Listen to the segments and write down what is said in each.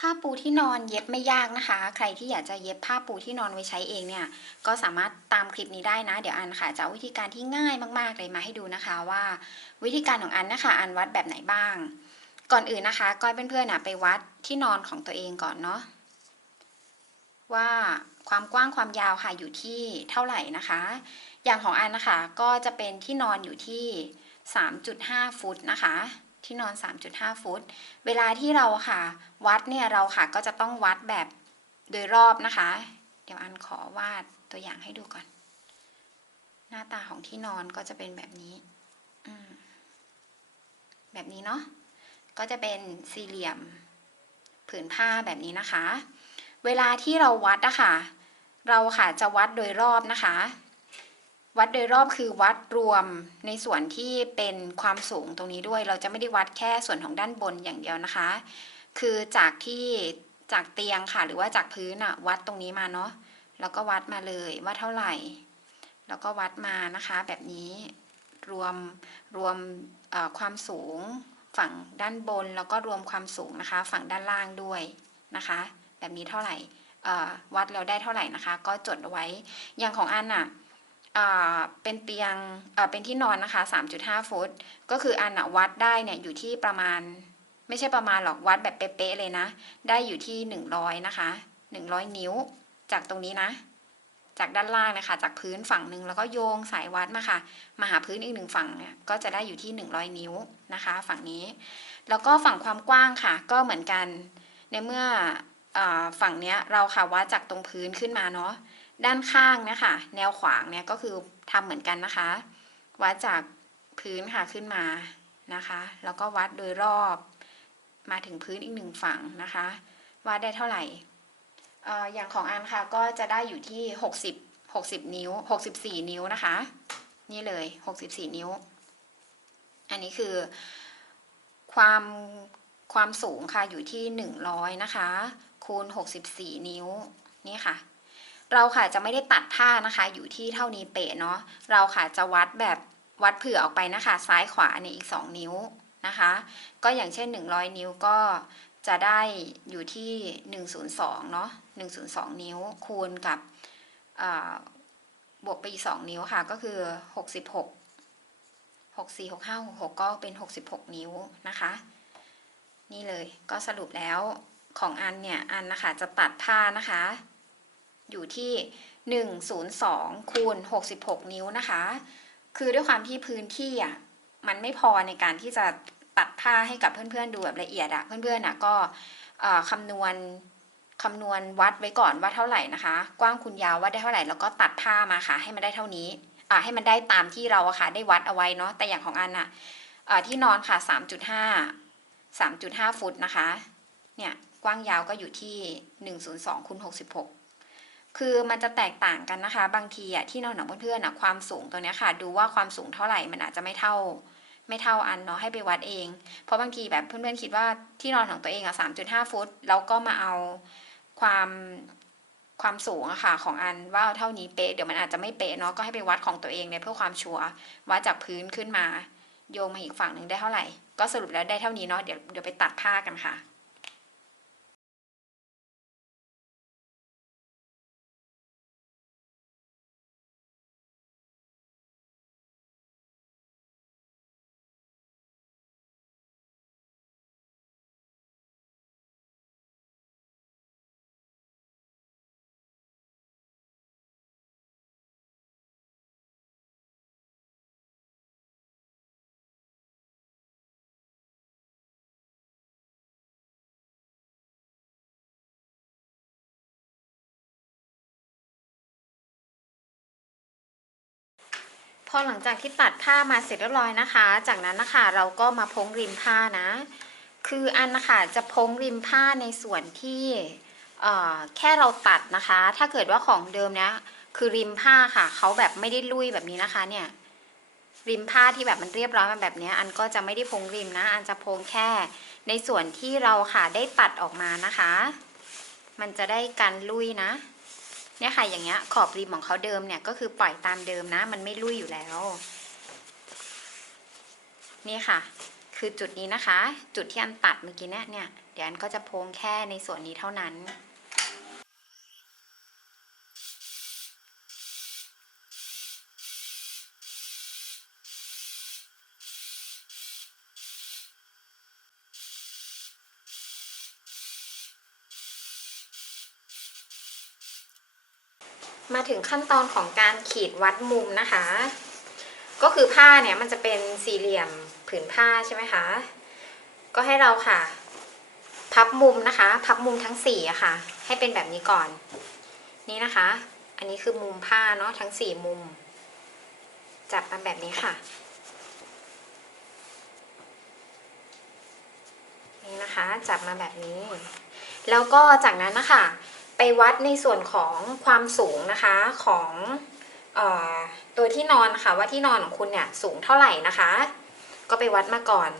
ผ้าปูที่นอนเย็บไม่ยากนะคะ ใครที่อยากจะเย็บผ้าปูที่นอนไว้ใช้เองเนี่ย ก็สามารถตามคลิปนี้ได้นะ เดี๋ยวอันค่ะจะเอาวิธีการที่ง่ายมากๆเลยมาให้ดูนะคะว่า วิธีการของอันนะคะ อันวัดแบบไหนบ้าง ก่อนอื่นนะคะ ก้อยเพื่อนๆนะไปวัดที่นอนของตัวเองก่อนเนาะว่าความกว้างความยาวค่ะอยู่ที่เท่าไหร่นะคะ อย่างของอันนะคะก็จะเป็นที่นอนอยู่ที่ 3.5 ฟุตนะคะ ที่นอน 3.5 ฟุต เวลาที่เราค่ะ วัดเนี่ยเราค่ะก็จะต้องวัดแบบโดยรอบนะคะ เดี๋ยวอันขอวาดตัวอย่างให้ดูก่อน หน้าตาของที่นอนก็จะเป็นแบบนี้แบบนี้เนาะก็จะเป็นสี่เหลี่ยมผืนผ้าแบบนี้นะคะ เวลาที่เราวัดอะค่ะ เราค่ะจะวัดโดยรอบนะคะ วัดโดยรอบคือวัดรวมในส่วนที่เป็นความสูงตรงนี้ด้วย เราจะไม่ได้วัดแค่ส่วนของด้านบนอย่างเดียวนะคะ คือจากที่จากเตียงค่ะ หรือว่าจากพื้นอะวัดตรงนี้มาเนาะแล้วก็วัดมาเลยว่าเท่าไหร่ แล้วก็วัดมานะคะแบบนี้รวมรวมความสูงฝั่งด้านบนแล้วก็รวมความสูงนะคะ ฝั่งด้านล่างด้วยนะคะ แบบนี้เท่าไหร่วัดแล้วได้เท่าไหร่นะคะ ก็จดไว้อย่างของอันอะอ่า เป็นเตียงเป็นที่นอนนะคะ 3.5 ฟุต ก็คืออันวัดได้เนี่ยอยู่ที่ประมาณ ไม่ใช่ประมาณหรอกวัดแบบเป๊ะๆเลยนะ ได้อยู่ที่ 100 นะคะ 100 นิ้ว จากตรงนี้นะ จากด้านล่างนะคะ จากพื้นฝั่งหนึ่งแล้วก็โยงสายวัดมาค่ะ มาหาพื้นอีกหนึ่งฝั่งเนี่ยก็จะได้อยู่ที่ 100 นิ้วนะคะ ฝั่งนี้ แล้วก็ฝั่งความกว้างค่ะ ก็เหมือนกัน ในเมื่ออฝั่งเนี้ยเราค่ะวัดจากตรงพื้นขึ้นมาเนาะ ด้านข้างนี่ยค่ะแนวขวางเนี่ยก็คือทำเหมือนกันนะคะวัดจากพื้นค่ะขึ้นมานะคะ แล้วก็วัดโดยรอบมาถึงพื้นอีกหนึ่งฝั่งนะคะวัดได้เท่าไหร่เอ่ออย่างของอันค่ะก็จะได้อยู่ที่หกสิบหกสิบนิ้วหกสิบสี่นิ้วนะคะ นี่เลยหกสิบสี่นิ้ว อันนี้คือความความสูงค่ะอยู่ที่หนึ่งร้อยนะคะ คูณหกสิบสี่นิ้ว นี่ค่ะ เราค่ะจะไม่ได้ตัดผ้านะคะ อยู่ที่เท่านี้เป๊ะเนาะเราค่ะจะวัดแบบวัดเผื่อออกไปนะคะ ซ้ายขวาเนี่ยอีก 2 นิ้วนะคะ ก็อย่างเช่น 100 นิ้วก็จะได้อยู่ที่ 102 เนาะ102 นิ้วคูณกับบวกไปอีก 2 นิ้วค่ะก็คือ 66 64 65 66 ก็เป็น 66 นิ้วนะคะ นี่เลยก็สรุปแล้วของอันเนี่ยอันนะคะจะตัดผ้านะคะ อยู่ที่ 102คูณ66 นิ้วนะคะ คือด้วยความที่พื้นที่อะมันไม่พอในการที่จะตัดผ้าให้กับเพื่อนๆดูแบบละเอียดอะเพื่อนๆน่ะก็คำนวณคำนวณวัดไว้ก่อนว่าเท่าไหร่นะคะ กว้างคูณยาววัดได้เท่าไหร่แล้วก็ตัดผ้ามาค่ะ ให้มันได้เท่านี้อ่าให้มันได้ตามที่เราอะค่ะได้วัดเอาไว้เนาะแต่อย่างของอันอะอ่าที่นอนค่ะ 3.5 3.5 ฟุตนะคะเนี่ยกว้างยาวก็อยู่ที่ 102คูณ66 คือมันจะแตกต่างกันนะคะ บางทีอะที่นอนของเพื่อนๆอะความสูงตัวเนี้ยค่ะ ดูว่าความสูงเท่าไหร่มันอาจจะไม่เท่า ไม่เท่าอันเนาะให้ไปวัดเอง เพราะบางทีแบบเพื่อนๆคิดว่าที่นอนของตัวเองอะ3.5ฟุตแล้วก็มาเอาความความสูงอะค่ะของอันว่าเอาเท่านี้เป๊ะเดี๋ยวมันอาจจะไม่เป๊ะเนาะก็ให้ไปวัดของตัวเองเนี่ยเพื่อความชัวร์วัดจากพื้นขึ้นมา โยงมาอีกฝั่งหนึ่งได้เท่าไหร่ ก็สรุปแล้วได้เท่านี้เนาะเดี๋ยวเดี๋ยวไปตัดผ้ากันค่ะ พอหลังจากที่ตัดผ้ามาเสร็จเรียบร้อยนะคะ จากนั้นนะคะเราก็มาพ้งริมผ้านะ คืออันนะคะจะพ้งริมผ้าในส่วนที่เอ่อแค่เราตัดนะคะ ถ้าเกิดว่าของเดิมเนี้ยคือริมผ้าค่ะเขาแบบไม่ได้ลุยแบบนี้นะคะเนี่ย ริมผ้าที่แบบมันเรียบร้อยมาแบบนี้ อันก็จะไม่ได้พงริมนะ อันจะพงแค่ในส่วนที่เราค่ะได้ตัดออกมานะคะ มันจะได้กันลุยนะ เนี่ยค่ะอย่างเงี้ยขอบริมของเขาเดิมเนี่ยก็คือปล่อยตามเดิมนะ มันไม่ลุยอยู่แล้ว นี่ค่ะ คือจุดนี้นะคะ จุดที่อันตัดเมื่อกี้เนี่ยเนี่ยเดี๋ยวอันก็จะโพงแค่ในส่วนนี้เท่านั้น มาถึงขั้นตอนของการขีดวัดมุมนะคะ ก็คือผ้าเนี่ยมันจะเป็นสี่เหลี่ยมผืนผ้าใช่ไหมคะ ก็ให้เราค่ะ พับมุมนะคะ พับมุมทั้งสี่อะค่ะ ให้เป็นแบบนี้ก่อน นี่นะคะ อันนี้คือมุมผ้าเนาะทั้งสี่มุม จับมาแบบนี้ค่ะ นี่นะคะ จับมาแบบนี้ แล้วก็จากนั้นนะคะ ไปวัดในส่วนของความสูงนะคะของออตัวที่นอนนะคะว่าที่นอนของคุณเนี่ยสูงเท่าไหร่นะคะ ก็ไปวัดมาก่อน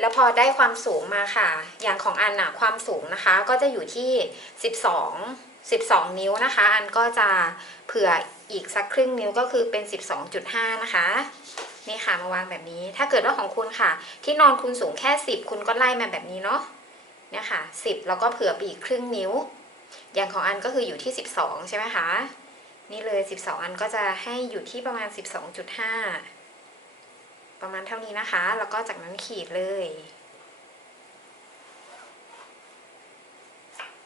แล้วพอได้ความสูงมาค่ะ อย่างของอันอะความสูงนะคะ ก็จะอยู่ที่ 12 12 นิ้วนะคะ อันก็จะเผื่ออีกสักครึ่งนิ้วก็คือเป็น 12.5 นะคะนี่ค่ะมาวางแบบนี้ ถ้าเกิดว่าของคุณค่ะ ที่นอนคุณสูงแค่ 10 คุณก็ไล่มาแบบนี้เนาะเนี่ยค่ะ 10 แล้วก็เผื่อไปอีกครึ่งนิ้ว อย่างของอันก็คืออยู่ที่ 12 ใช่ไหมคะ นี่เลย 12 อันก็จะให้อยู่ที่ประมาณ 12.5 ประมาณเท่านี้นะคะ แล้วก็จากนั้นขีดเลย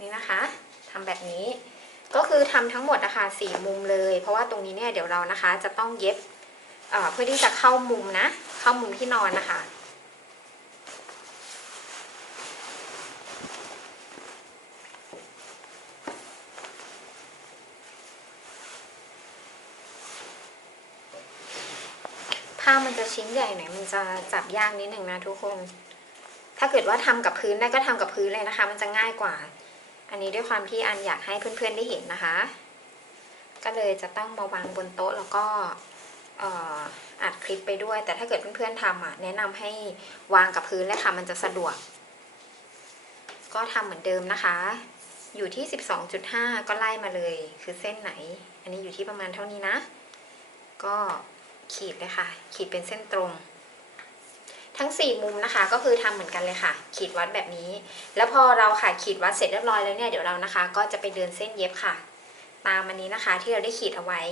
นี่นะคะทำแบบนี้ก็คือทำทั้งหมดนะคะสี่มุมเลย เพราะว่าตรงนี้เนี่ยเดี๋ยวเรานะคะจะต้องเย็บเอ่อเพื่อที่จะเข้ามุมนะ เข้ามุมที่นอนนะคะ ผ้ามัน จะชิ้นใหญ่หน่อยมันจะจับยากนิดหนึ่งนะทุกคน ถ้าเกิดว่าทำกับพื้นได้ก็ทำกับพื้นเลยนะคะ มันจะง่ายกว่า อันนี้ด้วยความที่อันอยากให้เพื่อนๆได้เห็นนะคะ ก็เลยจะต้องมาวางบนโต๊ะแล้วก็อัดคลิปไปด้วย แต่ถ้าเกิดเพื่อนๆทำอะแนะนำให้วางกับพื้นเลยค่ะ มันจะสะดวก ก็ทำเหมือนเดิมนะคะ อยู่ที่ 12.5 ก็ไล่มาเลย คือเส้นไหน อันนี้อยู่ที่ประมาณเท่านี้นะ ก็ ขีดเลยค่ะ ขีดเป็นเส้นตรง ทั้ง 4 มุมนะคะ ก็คือทำเหมือนกันเลยค่ะ ขีดวัดแบบนี้ แล้วพอเราค่ะขีดวัดเสร็จเรียบร้อยแล้วเนี่ยเดี๋ยวเรานะคะ ก็จะไปเดินเส้นเย็บค่ะ ตามอันนี้นะคะที่เราได้ขีดเอาไว้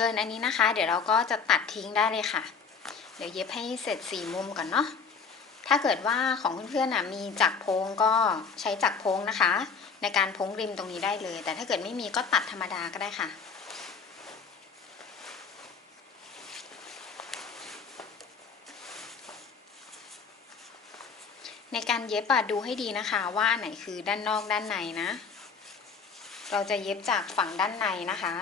เกินอันนี้นะคะ เดี๋ยวเราก็จะตัดทิ้งได้เลยค่ะ เดี๋ยวเย็บให้เสร็จสี่มุมก่อนเนาะถ้าเกิดว่าของเพื่อนๆนะมีจักรโพงก็ใช้จักรโพงนะคะ ในการพ้งริมตรงนี้ได้เลย แต่ถ้าเกิดไม่มีก็ตัดธรรมดาก็ได้ค่ะในการเย็บอะดูให้ดีนะคะ ว่าไหนคือด้านนอกด้านในนะ เราจะเย็บจากฝั่งด้านในนะคะ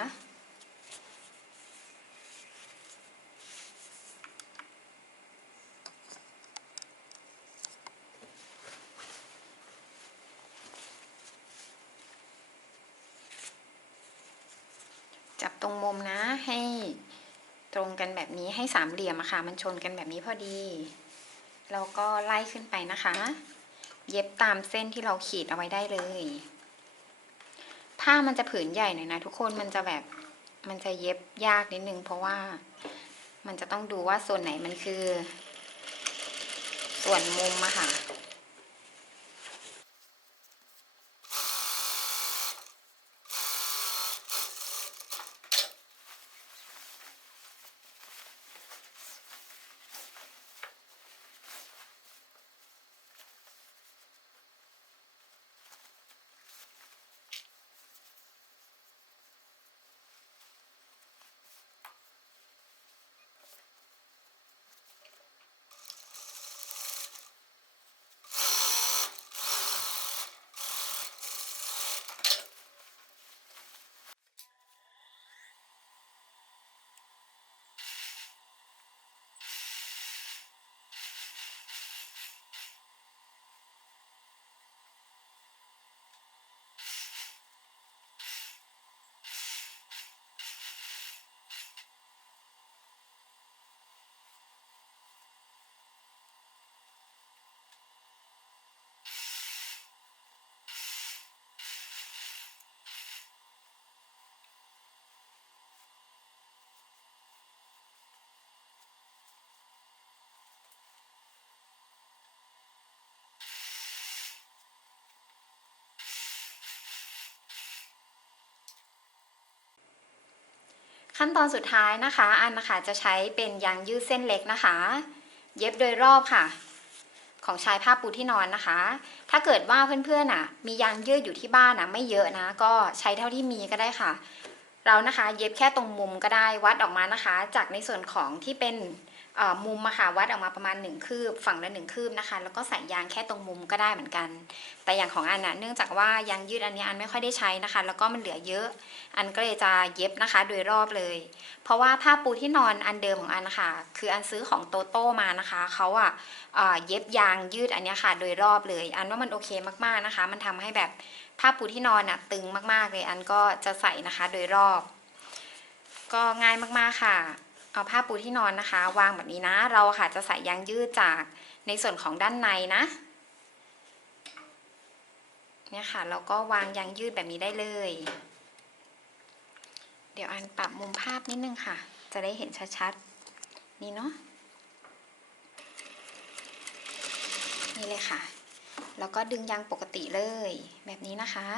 รงมุมนะให้ตรงกันแบบนี้ให้สามเหลี่ยมอะค่ะ มันชนกันแบบนี้พอดี แล้วก็ไล่ขึ้นไปนะคะ เย็บตามเส้นที่เราขีดเอาไว้ได้เลยผ้ามันจะผืนใหญ่หน่อยนะทุกคนมันจะแบบมันจะเย็บยากนิดนึงเพราะว่ามันจะต้องดูว่าส่วนไหนมันคือ ส่วนมุมอะค่ะ ขั้นตอนสุดท้ายนะคะ อันนะคะจะใช้เป็นยางยืดเส้นเล็กนะคะ เย็บโดยรอบค่ะ ของชายผ้าปูที่นอนนะคะ ถ้าเกิดว่าเพื่อนๆอะ มียางยืดอยู่ที่บ้านนะไม่เยอะนะ ก็ใช้เท่าที่มีก็ได้ค่ะ เรานะคะ เย็บแค่ตรงมุมก็ได้วัดออกมานะคะ จากในส่วนของที่เป็น มุมอะค่ะวัดออกมาประมาณหนึ่งคืบ ฝั่งละหนึ่งคืบนะคะ แล้วก็ใส่ยางแค่ตรงมุมก็ได้เหมือนกัน แต่อย่างของอันน่ะเนื่องจากว่ายางยืดอันนี้อันไม่ค่อยได้ใช้นะคะ แล้วก็มันเหลือเยอะ อันก็เลยจะเย็บนะคะ โดยรอบเลย เพราะว่าผ้าปูที่นอนอันเดิมของอันนะคะคืออันซื้อของโตโต้มานะคะเขาอะเอะเย็บยางยืดอันนี้ค่ะ โดยรอบเลย อันว่ามันโอเคมากๆนะคะ มันทำให้แบบผ้าปูที่นอนอะตึงมากๆเลย อันก็จะใส่นะคะ โดยรอบ ก็ง่ายมากๆค่ะ เอาผ้าปูที่นอนนะคะ วางแบบนี้นะ เราค่ะจะใส่ยางยืดจากในส่วนของด้านในนะเนี่ยค่ะเราก็วางยางยืดแบบนี้ได้เลย เดี๋ยวอันปรับมุมภาพนิดนึงค่ะ จะได้เห็นชัดๆ นี่เนาะนี่เลยค่ะ แล้วก็ดึงยางปกติเลยแบบนี้นะคะ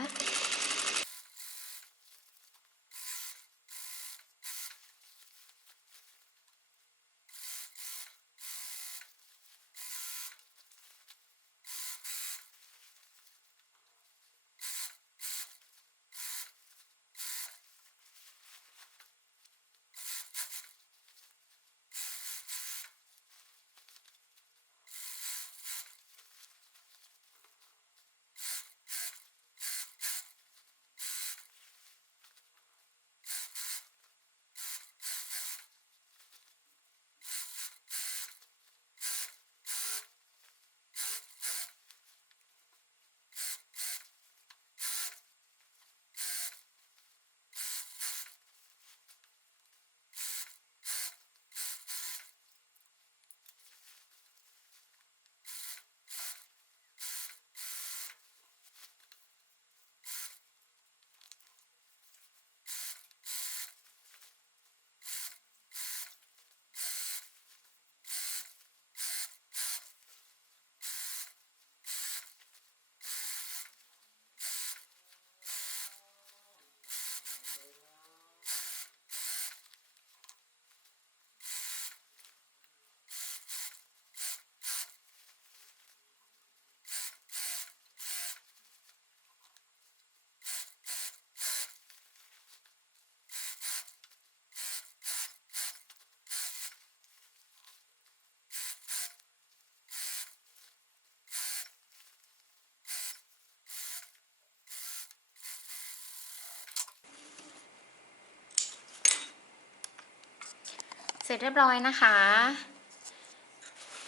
จเรียบร้อยนะคะ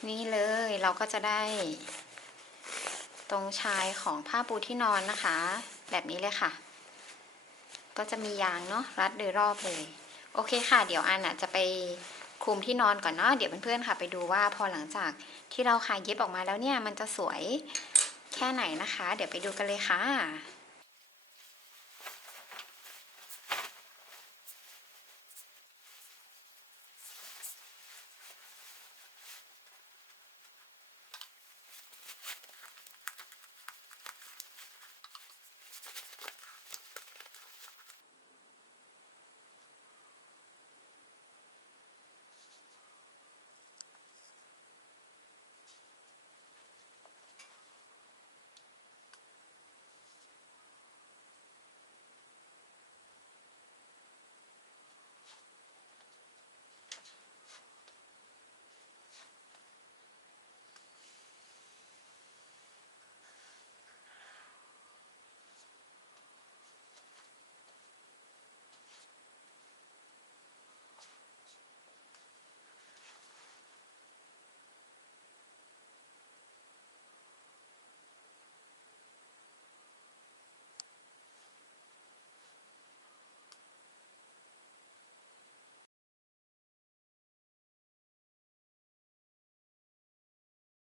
นี่เลยเราก็จะได้ ตรงชายของผ้าปูที่นอนนะคะ แบบนี้เลยค่ะ ก็จะมียางเนาะรัดโดยรอบเลย โอเคค่ะ เดี๋ยวอันอะจะไปคลุมที่นอนก่อนเนาะเดี๋ยวเพื่อนๆค่ะ ไปดูว่าพอหลังจากที่เราคายเย็บออกมาแล้วเนี่ย มันจะสวยแค่ไหนนะคะ เดี๋ยวไปดูกันเลยค่ะ